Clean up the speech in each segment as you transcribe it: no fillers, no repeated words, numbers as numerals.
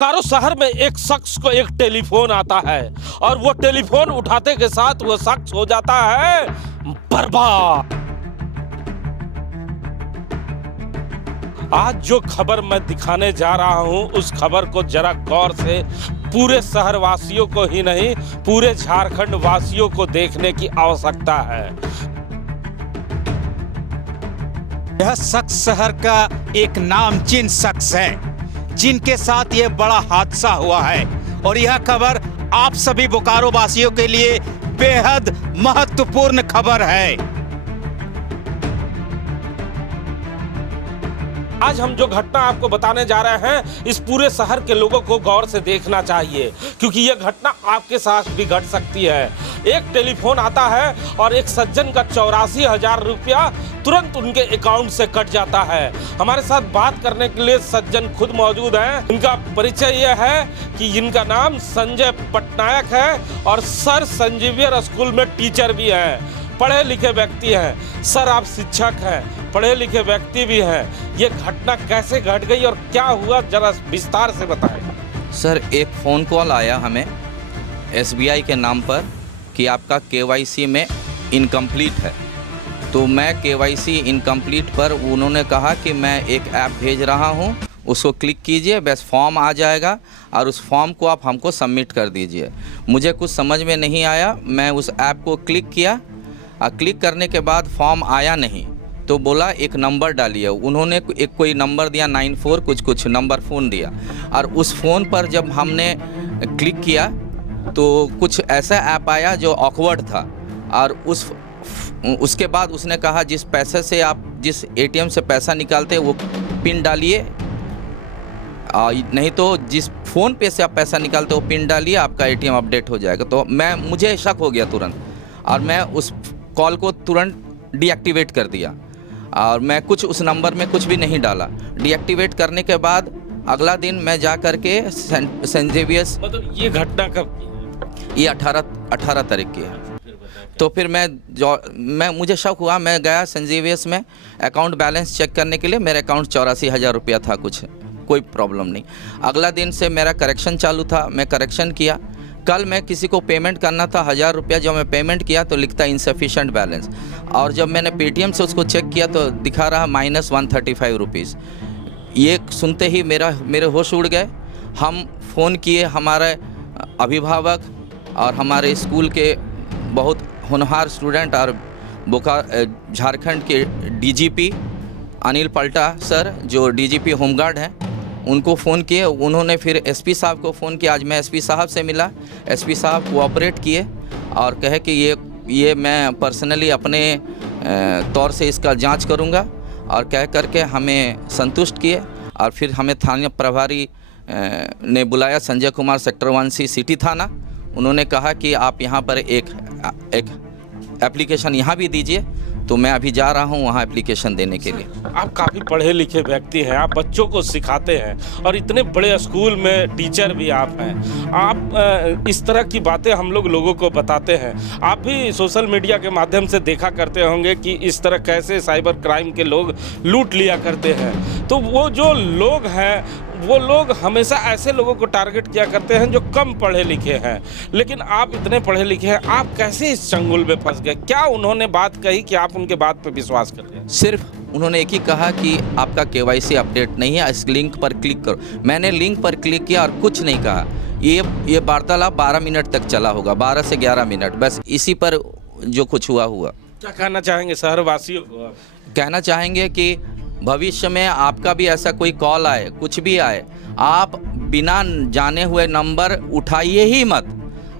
बोकारो शहर में एक शख्स को एक टेलीफोन आता है और वो टेलीफोन उठाते के साथ वो शख्स हो जाता है बर्बाद। आज जो खबर मैं दिखाने जा रहा हूं उस खबर को जरा गौर से पूरे शहर वासियों को ही नहीं पूरे झारखंड वासियों को देखने की आवश्यकता है। यह शख्स शहर का एक नामचीन शख्स है जिनके साथ ये बड़ा हादसा हुआ है और यह खबर आप सभी बोकारो वासियों के लिए बेहद महत्वपूर्ण खबर है। आज हम जो घटना आपको बताने जा रहे हैं इस पूरे शहर के लोगों को गौर से देखना चाहिए क्योंकि यह घटना आपके साथ भी घट सकती है। एक टेलीफोन आता है और एक सज्जन का 84,000 रुपया तुरंत उनके अकाउंट से कट जाता है। हमारे साथ बात करने के लिए सज्जन खुद मौजूद हैं। इनका परिचय यह है कि इनका नाम संजय पटनायक है और सर संजीवियर स्कूल में टीचर भी हैं। पढ़े लिखे व्यक्ति हैं। सर आप शिक्षक हैं, पढ़े लिखे व्यक्ति भी हैं। ये घटना कैसे घट गई और क्या हुआ जरा विस्तार से बताएं। सर एक फ़ोन कॉल आया हमें SBI के नाम पर कि आपका KYC में इनकम्प्लीट है। तो मैं KYC इनकम्प्लीट पर उन्होंने कहा कि मैं एक ऐप भेज रहा हूँ, उसको क्लिक कीजिए, बस फॉर्म आ जाएगा और उस फॉर्म को आप हमको सबमिट कर दीजिए। मुझे कुछ समझ में नहीं आया, मैं उस ऐप को क्लिक किया और क्लिक करने के बाद फॉर्म आया नहीं तो बोला एक नंबर डालिए। उन्होंने एक कोई नंबर दिया 94 कुछ नंबर फ़ोन दिया और उस फ़ोन पर जब हमने क्लिक किया तो कुछ ऐसा ऐप आया जो ऑकवर्ड था और उसके बाद उसने कहा जिस पैसे से आप जिस ATM से पैसा निकालते हैं वो पिन डालिए, नहीं तो जिस फ़ोन पे से आप पैसा निकालते हो पिन डालिए, आपका ATM अपडेट हो जाएगा। तो मुझे शक हो गया तुरंत और मैं उस कॉल को तुरंत डीएक्टिवेट कर दिया और मैं कुछ उस नंबर में कुछ भी नहीं डाला। डीएक्टिवेट करने के बाद अगला दिन मैं जा कर के सेंट जेवियर्स, मतलब ये घटना कब की है? ये 18 तारीख की है। तो फिर मुझे शक हुआ, मैं गया सेंट जेवियर्स में अकाउंट बैलेंस चेक करने के लिए। मेरा अकाउंट 84,000 रुपया था, कुछ कोई प्रॉब्लम नहीं। अगला दिन से मेरा करेक्शन चालू था, मैं करेक्शन किया। कल मैं किसी को पेमेंट करना था 1,000 रुपया, जब मैं पेमेंट किया तो लिखता इनसफिशेंट बैलेंस और जब मैंने पेटीएम से उसको चेक किया तो दिखा रहा -135 रुपीज़। ये सुनते ही मेरे होश उड़ गए। हम फ़ोन किए हमारे अभिभावक और हमारे स्कूल के बहुत होनहार स्टूडेंट और झारखंड के DGP अनिल पल्टा सर जो DGP होमगार्ड हैं उनको फ़ोन किए। उन्होंने फिर SP साहब को फ़ोन किया। आज मैं SP साहब से मिला, SP साहब कोऑपरेट किए और कहे कि ये मैं पर्सनली अपने तौर से इसका जांच करूंगा और कह करके हमें संतुष्ट किए। और फिर हमें थाना प्रभारी ने बुलाया, Sanjay Kumar sector 1C city थाना। उन्होंने कहा कि आप यहाँ पर एक एप्लीकेशन यहाँ भी दीजिए। तो मैं अभी जा रहा हूँ वहाँ एप्लीकेशन देने के लिए। आप काफ़ी पढ़े लिखे व्यक्ति हैं, आप बच्चों को सिखाते हैं और इतने बड़े स्कूल में टीचर भी आप हैं। आप इस तरह की बातें हम लोगों को बताते हैं। आप भी सोशल मीडिया के माध्यम से देखा करते होंगे कि इस तरह कैसे साइबर क्राइम के लोग लूट लिया करते हैं। तो वो जो लोग हैं वो लोग हमेशा ऐसे लोगों को टारगेट किया करते हैं जो कम पढ़े लिखे हैं, लेकिन आप इतने पढ़े लिखे हैं, आप कैसे इस चंगुल में फंस गए? क्या उन्होंने बात कही कि आप उनके बात पर विश्वास कर रहे हैं? सिर्फ उन्होंने एक ही कहा कि आपका KYC अपडेट नहीं है, इस लिंक पर क्लिक करो। मैंने लिंक पर क्लिक किया और कुछ नहीं कहा। ये वार्तालाप 12 मिनट तक चला होगा, 12 से 11 मिनट, बस इसी पर जो कुछ हुआ। क्या कहना चाहेंगे शहरवासियों को? कहना चाहेंगे कि भविष्य में आपका भी ऐसा कोई कॉल आए, कुछ भी आए, आप बिना जाने हुए नंबर उठाइए ही मत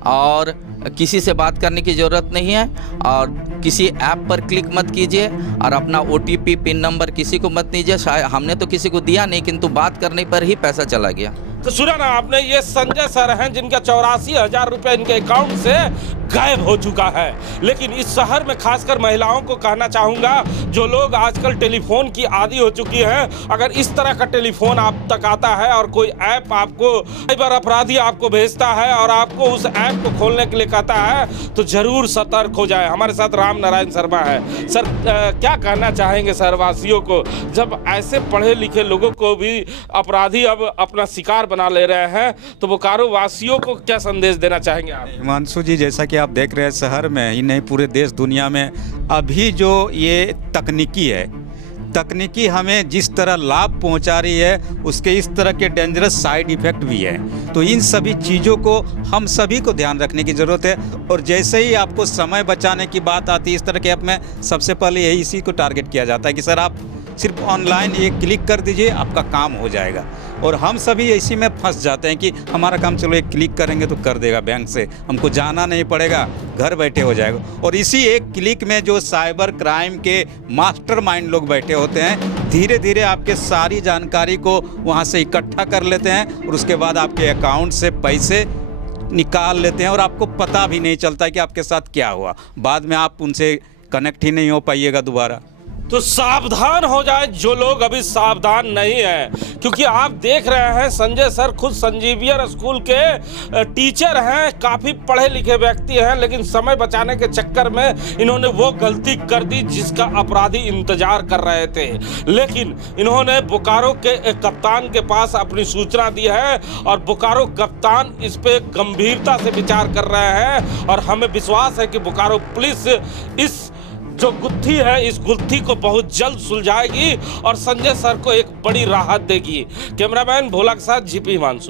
और किसी से बात करने की ज़रूरत नहीं है और किसी ऐप पर क्लिक मत कीजिए और अपना OTP पिन नंबर किसी को मत दीजिए। शायद हमने तो किसी को दिया नहीं, किंतु बात करने पर ही पैसा चला गया। तो सुना ना आपने, ये संजय सर हैं जिनका 84,000 रुपये इनके अकाउंट से गायब हो चुका है। लेकिन इस शहर में खासकर महिलाओं को कहना चाहूँगा, जो लोग आजकल टेलीफोन की आदी हो चुकी हैं, अगर इस तरह का टेलीफोन आप तक आता है और कोई ऐप आपको साइबर अपराधी आपको भेजता है और आपको उस ऐप को खोलने के लिए कहता है, तो जरूर सतर्क हो जाए। हमारे साथ राम नारायण शर्मा है। सर, क्या कहना चाहेंगे शहरवासियों को, जब ऐसे पढ़े लिखे लोगों को भी अपराधी अब अपना शिकार बना ले रहे हैं, तो बोकारो वासियों को क्या संदेश देना चाहेंगे आप? हिमांशु जी, जैसा कि आप देख रहे हैं, शहर में ही नहीं पूरे देश दुनिया में अभी जो ये तकनीकी हमें जिस तरह लाभ पहुंचा रही है, उसके इस तरह के डेंजरस साइड इफ़ेक्ट भी हैं। तो इन सभी चीज़ों को हम सभी को ध्यान रखने की ज़रूरत है। और जैसे ही आपको समय बचाने की बात आती है, इस तरह के ऐप में सबसे पहले यही इसी को टारगेट किया जाता है कि सर आप सिर्फ ऑनलाइन एक क्लिक कर दीजिए, आपका काम हो जाएगा। और हम सभी इसी में फंस जाते हैं कि हमारा काम चलो एक क्लिक करेंगे तो कर देगा बैंक से, हमको जाना नहीं पड़ेगा, घर बैठे हो जाएगा। और इसी एक क्लिक में जो साइबर क्राइम के मास्टरमाइंड लोग बैठे होते हैं, धीरे धीरे आपके सारी जानकारी को वहाँ से इकट्ठा कर लेते हैं और उसके बाद आपके अकाउंट से पैसे निकाल लेते हैं और आपको पता भी नहीं चलता कि आपके साथ क्या हुआ। बाद में आप उनसे कनेक्ट ही नहीं हो पाइएगा दोबारा। तो सावधान हो जाए जो लोग अभी सावधान नहीं हैं, क्योंकि आप देख रहे हैं संजय सर खुद संजीवियर स्कूल के टीचर हैं, काफ़ी पढ़े लिखे व्यक्ति हैं, लेकिन समय बचाने के चक्कर में इन्होंने वो गलती कर दी जिसका अपराधी इंतजार कर रहे थे। लेकिन इन्होंने बोकारो के कप्तान के पास अपनी सूचना दी है और बोकारो कप्तान इस पे गंभीरता से विचार कर रहे हैं और हमें विश्वास है कि बोकारो पुलिस इस जो गुत्थी है, इस गुत्थी को बहुत जल्द सुलझाएगी और संजय सर को एक बड़ी राहत देगी। कैमरामैन भोला के साथ जीपी हिमांशु।